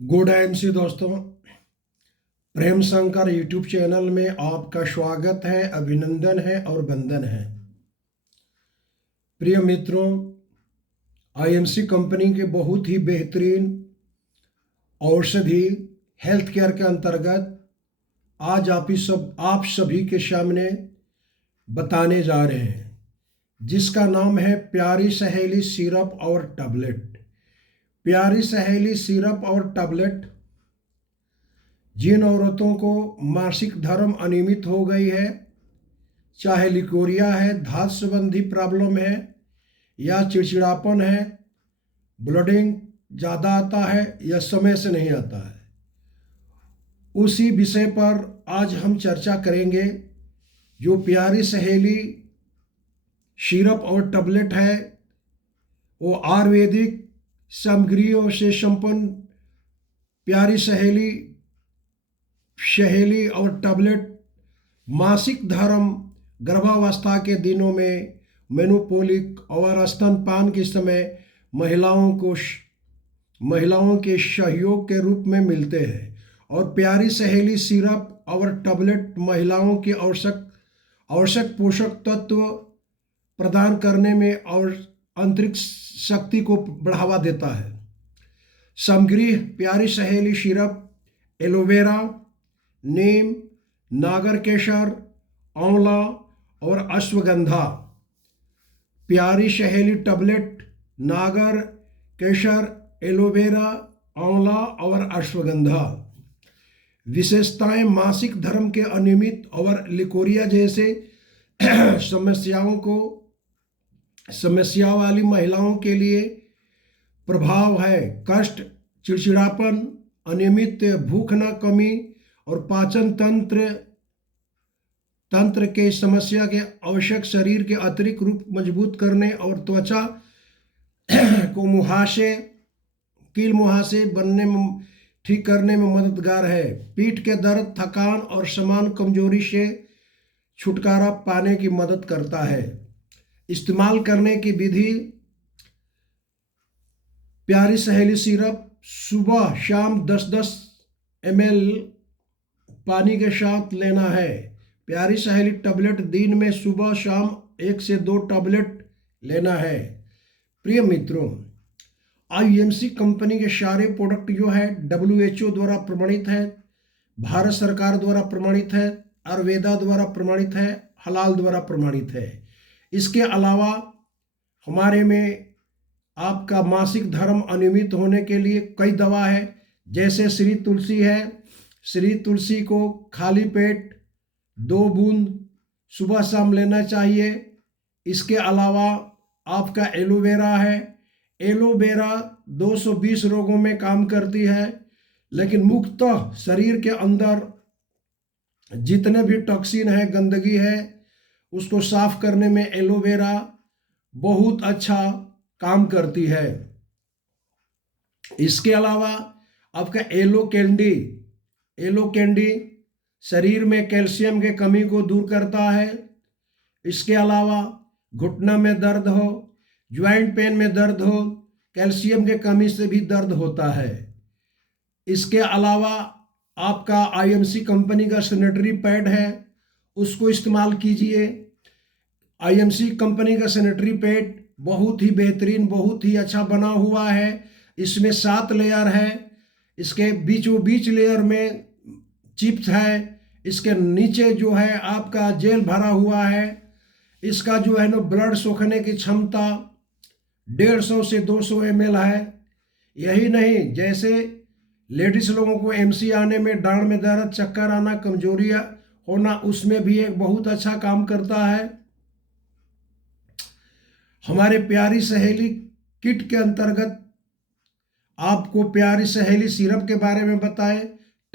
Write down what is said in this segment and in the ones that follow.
Good MC दोस्तों, Prem Shankar YouTube channel में आपका स्वागत है, अभिनंदन है और वंदन है। प्रिय मित्रों, आईएमसी कंपनी के बहुत ही बेहतरीन औषधि हेल्थ केयर के अंतर्गत आज आप सभी के सामने बताने जा रहे हैं, जिसका नाम है प्यारी सहेली सिरप और टैबलेट। प्यारी सहेली सिरप और टैबलेट जिन औरतों को मासिक धर्म अनियमित हो गई है, चाहे लिकोरिया है, धात संबंधी प्रॉब्लम है या चिड़चिड़ापन है, ब्लडिंग ज़्यादा आता है या समय से नहीं आता है, उसी विषय पर आज हम चर्चा करेंगे। जो प्यारी सहेली सिरप और टैबलेट है वो आयुर्वेदिक सामग्रियों से संपन्न प्यारी सहेली और टैबलेट मासिक धर्म, गर्भावस्था के दिनों में, मेनोपोलिक और स्तनपान के समय महिलाओं के सहयोग के रूप में मिलते हैं। और प्यारी सहेली सिरप और टैबलेट महिलाओं के आवश्यक पोषक तत्व प्रदान करने में और आंतरिक शक्ति को बढ़ावा देता है। सामग्री: प्यारी सहेली सिरप एलोवेरा, नीम, नागर केसर, आंवला और अश्वगंधा। प्यारी सहेली टैबलेट नागर केसर, एलोवेरा, आंवला और अश्वगंधा। विशेषताएं: मासिक धर्म के अनियमित और लिकोरिया जैसे समस्या वाली महिलाओं के लिए प्रभाव है। कष्ट, चिड़चिड़ापन, अनियमित भूख न कमी और पाचन तंत्र के समस्या के आवश्यक शरीर के अतिरिक्त रूप मजबूत करने और त्वचा को कील मुहासे बनने में ठीक करने में मददगार है। पीठ के दर्द, थकान और समान कमजोरी से छुटकारा पाने की मदद करता है। इस्तेमाल करने की विधि: प्यारी सहेली सिरप सुबह शाम 10-10 ml पानी के साथ लेना है। प्यारी सहेली टैबलेट दिन में सुबह शाम 1 से 2 टैबलेट लेना है। प्रिय मित्रों, आईएमसी कंपनी के सारे प्रोडक्ट जो है WHO द्वारा प्रमाणित है, भारत सरकार द्वारा प्रमाणित है, आयुर्वेदा द्वारा प्रमाणित है, हलाल द्वारा प्रमाणित है। इसके अलावा हमारे में आपका मासिक धर्म अनियमित होने के लिए कई दवा है, जैसे श्री तुलसी है। श्री तुलसी को खाली पेट 2 बूंद सुबह शाम लेना चाहिए। इसके अलावा आपका एलोवेरा है। एलोवेरा 220 रोगों में काम करती है, लेकिन मुख्यतः शरीर के अंदर जितने भी टॉक्सिन है, गंदगी है, उसको साफ करने में एलोवेरा बहुत अच्छा काम करती है। इसके अलावा आपका एलो कैंडी शरीर में कैल्शियम के कमी को दूर करता है। इसके अलावा घुटना में दर्द हो, ज्वाइंट पेन में दर्द हो, कैल्शियम के कमी से भी दर्द होता है। इसके अलावा आपका आईएमसी कंपनी का सैनिटरी पैड है, उसको इस्तेमाल कीजिए। आईएमसी कंपनी का सैनिटरी पैड बहुत ही बेहतरीन, बहुत ही अच्छा बना हुआ है। इसमें 7 लेयर है। इसके बीच लेयर में चिप्स है। इसके नीचे जो है आपका जेल भरा हुआ है। इसका जो है ना ब्लड सोखने की क्षमता 150 से 200 ml है। यही नहीं, जैसे लेडीज लोगों को एमसी आने में, डांड में दर्द, चक्कर आना, कमजोरी होना, उसमें भी एक बहुत अच्छा काम करता है। हमारे प्यारी सहेली किट के अंतर्गत आपको प्यारी सहेली सिरप के बारे में बताए,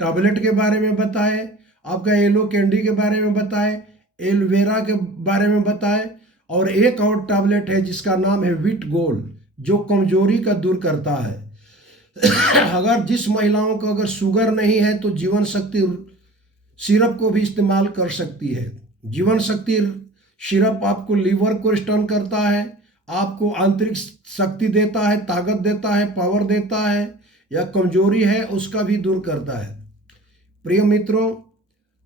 टैबलेट के बारे में बताए, आपका एलो कैंडी के बारे में बताए, एलोवेरा के बारे में बताए, और एक और टैबलेट है जिसका नाम है विट गोल्ड, जो कमजोरी का दूर करता है। अगर जिस महिलाओं को अगर शुगर नहीं है तो जीवन शक्ति सिरप को भी इस्तेमाल कर सकती है। जीवन शक्ति सिरप आपको लीवर को स्ट्रेंथन करता है, आपको आंतरिक शक्ति देता है, ताकत देता है, पावर देता है। या कमजोरी है उसका भी दूर करता है। प्रिय मित्रों,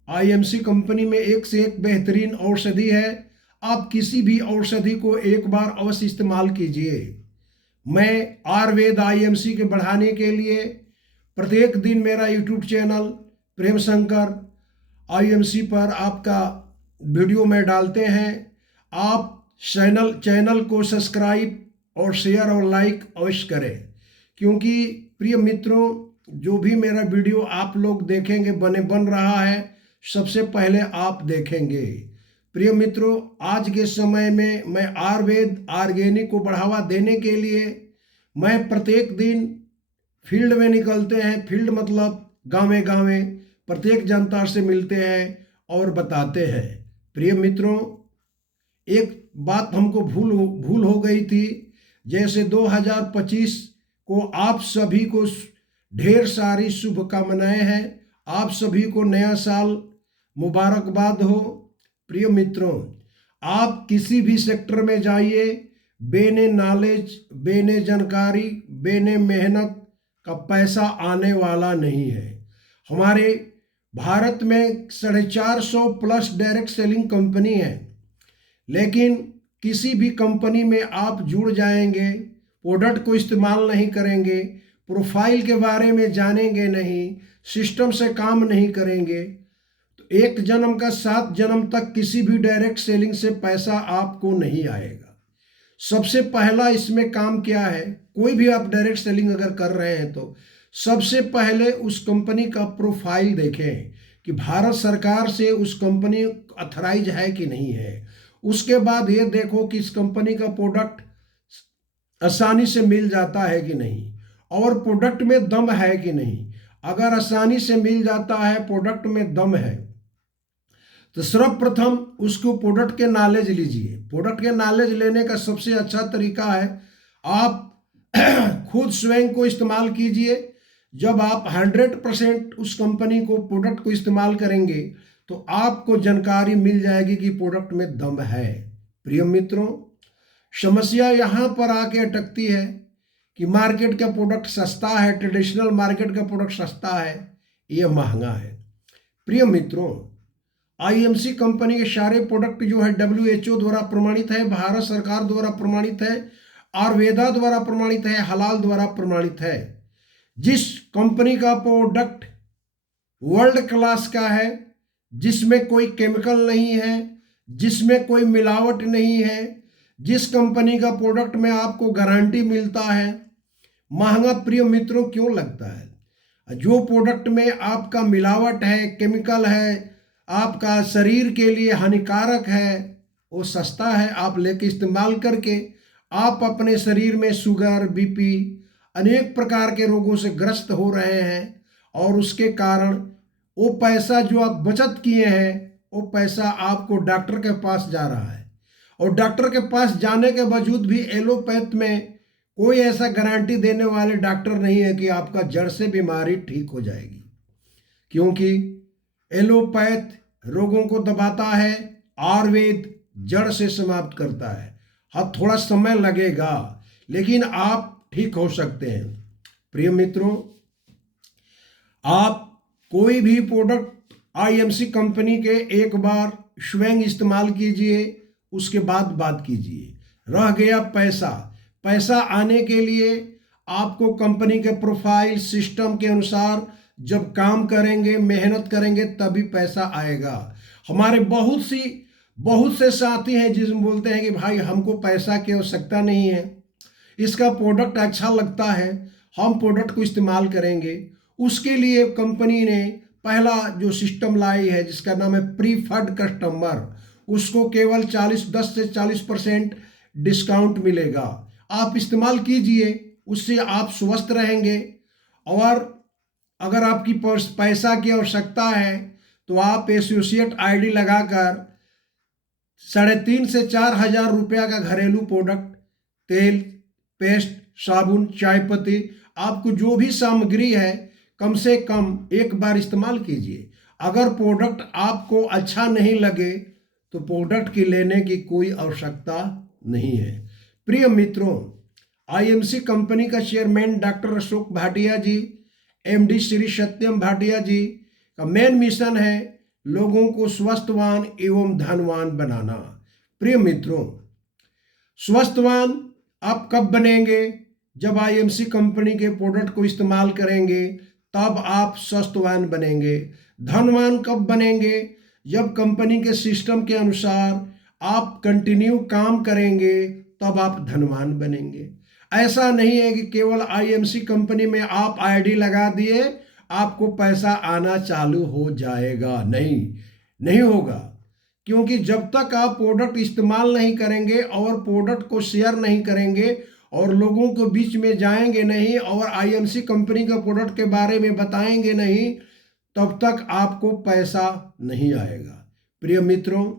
आईएमसी कंपनी में एक से एक बेहतरीन औषधि है। आप किसी भी औषधि को एक बार अवश्य इस्तेमाल कीजिए। मैं आयुर्वेद आईएमसी के बढ़ाने के लिए प्रत्येक दिन मेरा YouTube channel Prem Shankar IMC पर आपका वीडियो में डालते हैं। आप चैनल को सब्सक्राइब और शेयर और लाइक अवश्य करें, क्योंकि प्रिय मित्रों, जो भी मेरा वीडियो आप लोग देखेंगे बन रहा है, सबसे पहले आप देखेंगे। प्रिय मित्रों, आज के समय में मैं आयुर्वेद ऑर्गेनिक को बढ़ावा देने के लिए मैं प्रत्येक दिन फील्ड में निकलते हैं। फील्ड मतलब गाँव गाँव प्रत्येक जनता से मिलते हैं और बताते हैं। प्रिय मित्रों, एक बात हमको भूल हो गई थी। जैसे 2025 को आप सभी को ढेर सारी शुभकामनाएं हैं। आप सभी को नया साल मुबारकबाद हो। प्रिय मित्रों, आप किसी भी सेक्टर में जाइए, बेने नॉलेज, बेने जानकारी, बेने मेहनत का पैसा आने वाला नहीं है। हमारे भारत में 450 प्लस डायरेक्ट सेलिंग कंपनी है, लेकिन किसी भी कंपनी में आप जुड़ जाएंगे, प्रोडक्ट को इस्तेमाल नहीं करेंगे, प्रोफाइल के बारे में जानेंगे नहीं, सिस्टम से काम नहीं करेंगे, तो एक जन्म का 7 जन्म तक किसी भी डायरेक्ट सेलिंग से पैसा आपको नहीं आएगा। सबसे पहला इसमें काम क्या है, कोई भी आप डायरेक्ट सेलिंग अगर कर रहे हैं तो सबसे पहले उस कंपनी का प्रोफाइल देखें कि भारत सरकार से उस कंपनी अथराइज है कि नहीं है। उसके बाद ये देखो कि इस कंपनी का प्रोडक्ट आसानी से मिल जाता है कि नहीं, और प्रोडक्ट में दम है कि नहीं। अगर आसानी से मिल जाता है, प्रोडक्ट में दम है, तो सर्वप्रथम उसको प्रोडक्ट के नॉलेज लीजिए। प्रोडक्ट के नॉलेज लेने का सबसे अच्छा तरीका है आप खुद स्वयं को इस्तेमाल कीजिए। जब आप 100% उस कंपनी को प्रोडक्ट को इस्तेमाल करेंगे तो आपको जानकारी मिल जाएगी कि प्रोडक्ट में दम है। प्रिय मित्रों, समस्या यहाँ पर आके अटकती है कि मार्केट का प्रोडक्ट सस्ता है, ट्रेडिशनल मार्केट का प्रोडक्ट सस्ता है, ये महंगा है। प्रिय मित्रों, आईएमसी कंपनी के सारे प्रोडक्ट जो है WHO द्वारा प्रमाणित है, भारत सरकार द्वारा प्रमाणित है, आयुर्वेदा द्वारा प्रमाणित है, हलाल द्वारा प्रमाणित है। जिस कंपनी का प्रोडक्ट वर्ल्ड क्लास का है, जिसमें कोई केमिकल नहीं है, जिसमें कोई मिलावट नहीं है, जिस कंपनी का प्रोडक्ट में आपको गारंटी मिलता है, महंगा प्रिय मित्रों क्यों लगता है? जो प्रोडक्ट में आपका मिलावट है, केमिकल है, आपका शरीर के लिए हानिकारक है, वो सस्ता है। आप लेके इस्तेमाल करके आप अपने शरीर में शुगर, बीपी, अनेक प्रकार के रोगों से ग्रस्त हो रहे हैं, और उसके कारण वो पैसा जो आप बचत किए हैं, वो पैसा आपको डॉक्टर के पास जा रहा है, और डॉक्टर के पास जाने के बावजूद भी एलोपैथ में कोई ऐसा गारंटी देने वाले डॉक्टर नहीं है कि आपका जड़ से बीमारी ठीक हो जाएगी, क्योंकि एलोपैथ रोगों को दबाता है, आयुर्वेद जड़ से समाप्त करता है। हाँ, थोड़ा समय लगेगा, लेकिन आप ठीक हो सकते हैं। प्रिय मित्रों, आप कोई भी प्रोडक्ट आईएमसी कंपनी के एक बार स्वयं इस्तेमाल कीजिए, उसके बाद बात कीजिए। रह गया पैसा, पैसा आने के लिए आपको कंपनी के प्रोफाइल सिस्टम के अनुसार जब काम करेंगे, मेहनत करेंगे, तभी पैसा आएगा। हमारे बहुत से साथी हैं जिसमें बोलते हैं कि भाई हमको पैसा की आवश्यकता नहीं है, इसका प्रोडक्ट अच्छा लगता है, हम प्रोडक्ट को इस्तेमाल करेंगे। उसके लिए कंपनी ने पहला जो सिस्टम लाई है जिसका नाम है प्रीफर्ड कस्टमर, उसको केवल 10 से 40% डिस्काउंट मिलेगा। आप इस्तेमाल कीजिए, उससे आप स्वस्थ रहेंगे। और अगर आपकी पैसा की आवश्यकता है तो आप एसोसिएट आईडी लगाकर 3,500 से 4,000 रुपया का घरेलू प्रोडक्ट, तेल, पेस्ट, साबुन, चाय पत्ती, आपको जो भी सामग्री है कम से कम एक बार इस्तेमाल कीजिए। अगर प्रोडक्ट आपको अच्छा नहीं लगे तो प्रोडक्ट की लेने की कोई आवश्यकता नहीं है। प्रिय मित्रों, आईएमसी कंपनी का चेयरमैन डॉक्टर अशोक भाटिया जी, एमडी श्री सत्यम भाटिया जी का मेन मिशन है लोगों को स्वस्थवान एवं धनवान बनाना। प्रिय मित्रों, स्वस्थवान आप कब बनेंगे? जब आईएमसी कंपनी के प्रोडक्ट को इस्तेमाल करेंगे तब आप स्वस्थवान बनेंगे। धनवान कब बनेंगे? जब कंपनी के सिस्टम के अनुसार आप कंटिन्यू काम करेंगे तब आप धनवान बनेंगे। ऐसा नहीं है कि केवल आईएमसी कंपनी में आप आईडी लगा दिए आपको पैसा आना चालू हो जाएगा। नहीं, नहीं होगा। क्योंकि जब तक आप प्रोडक्ट इस्तेमाल नहीं करेंगे और प्रोडक्ट को शेयर नहीं करेंगे और लोगों के बीच में जाएंगे नहीं और आईएमसी कंपनी का प्रोडक्ट के बारे में बताएंगे नहीं, तब तक आपको पैसा नहीं आएगा। प्रिय मित्रों,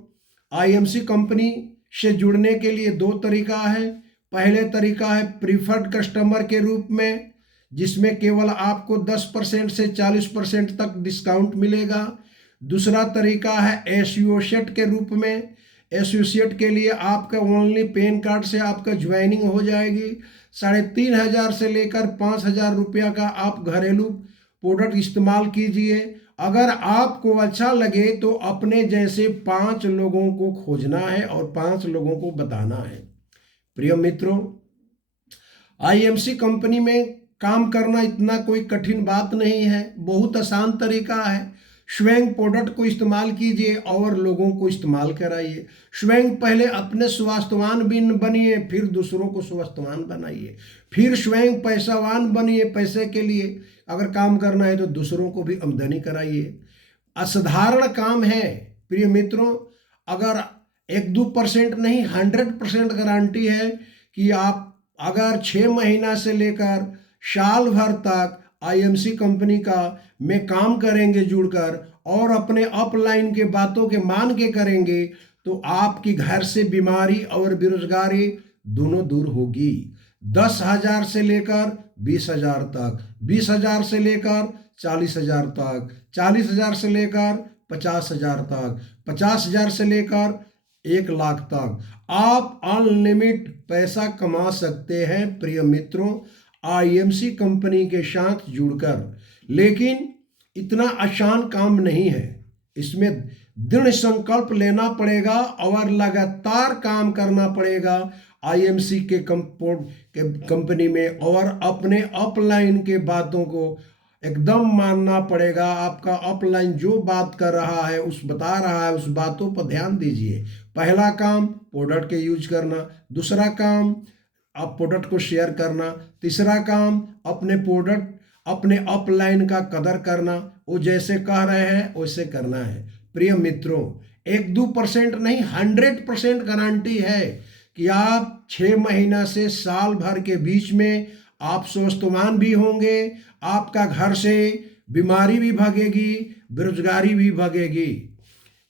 आईएमसी कंपनी से जुड़ने के लिए दो तरीका है। पहले तरीका है प्रीफर्ड कस्टमर के रूप में, जिसमें केवल आपको 10% से 40% तक डिस्काउंट मिलेगा। दूसरा तरीका है एसोसिएट के रूप में। एसोसिएट के लिए आपका ओनली पैन कार्ड से आपका ज्वाइनिंग हो जाएगी। 3,500 से लेकर 5,000 रुपया का आप घरेलू प्रोडक्ट इस्तेमाल कीजिए। अगर आपको अच्छा लगे तो अपने जैसे 5 लोगों को खोजना है और 5 लोगों को बताना है। प्रिय मित्रों, आईएमसी कंपनी में काम करना इतना कोई कठिन बात नहीं है, बहुत आसान तरीका है। स्वयं प्रोडक्ट को इस्तेमाल कीजिए और लोगों को इस्तेमाल कराइए। स्वयं पहले अपने स्वास्थ्यवान बनिए, फिर दूसरों को स्वास्थ्यवान बनाइए, फिर स्वयं पैसावान बनिए। पैसे के लिए अगर काम करना है तो दूसरों को भी आमदनी कराइए। असाधारण काम है प्रिय मित्रों। अगर 1-2% नहीं 100% गारंटी है कि आप अगर 6 महीना से लेकर साल भर तक आईएमसी कंपनी का में काम करेंगे जुड़कर और अपने अपलाइन के बातों के मान के करेंगे तो आपकी घर से बीमारी और बेरोजगारी दोनों दूर होगी। 10,000 से लेकर 20,000 तक, 20,000 से लेकर 40,000 तक, 40,000 से लेकर 50,000 तक, 50,000 से लेकर 1,00,000 तक आप अनलिमिटेड पैसा कमा सकते हैं प्रिय मित्रों, आईएमसी कंपनी के साथ जुड़कर। लेकिन इतना आसान काम नहीं है, इसमें दृढ़ संकल्प लेना पड़ेगा और लगातार काम करना पड़ेगा आईएमसी के कंपनी में और अपने अपलाइन के बातों को एकदम मानना पड़ेगा। आपका अपलाइन जो बात कर रहा है बता रहा है उस बातों पर ध्यान दीजिए। पहला काम प्रोडक्ट के यूज करना, दूसरा काम आप प्रोडक्ट को शेयर करना, तीसरा काम अपने प्रोडक्ट अपने अपलाइन का कदर करना। वो जैसे कह रहे हैं वैसे करना है। प्रिय मित्रों, 1-2% नहीं 100% गारंटी है कि आप 6 महीना से साल भर के बीच में आप स्वस्थवान भी होंगे, आपका घर से बीमारी भी भागेगी, बेरोजगारी भी भागेगी।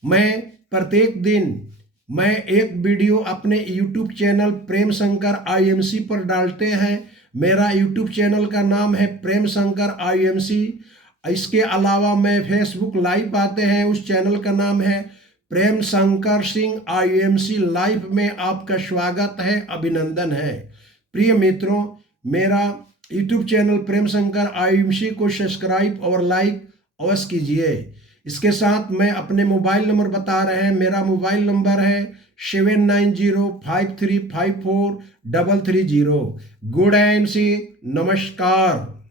प्रत्येक दिन मैं एक वीडियो अपने YouTube channel Prem Shankar IMC पर डालते हैं। मेरा YouTube चैनल का नाम है प्रेम शंकर आईएमसी। इसके अलावा मैं फेसबुक लाइव आते हैं, उस चैनल का नाम है प्रेम शंकर सिंह आईएमसी लाइव में आपका स्वागत है, अभिनंदन है। प्रिय मित्रों, मेरा YouTube channel Prem Shankar IMC को सब्सक्राइब और लाइक अवश्य कीजिए। इसके साथ मैं अपने मोबाइल नंबर बता रहे हैं। मेरा मोबाइल नंबर है 7905354330। गुड आईएमसी, नमस्कार।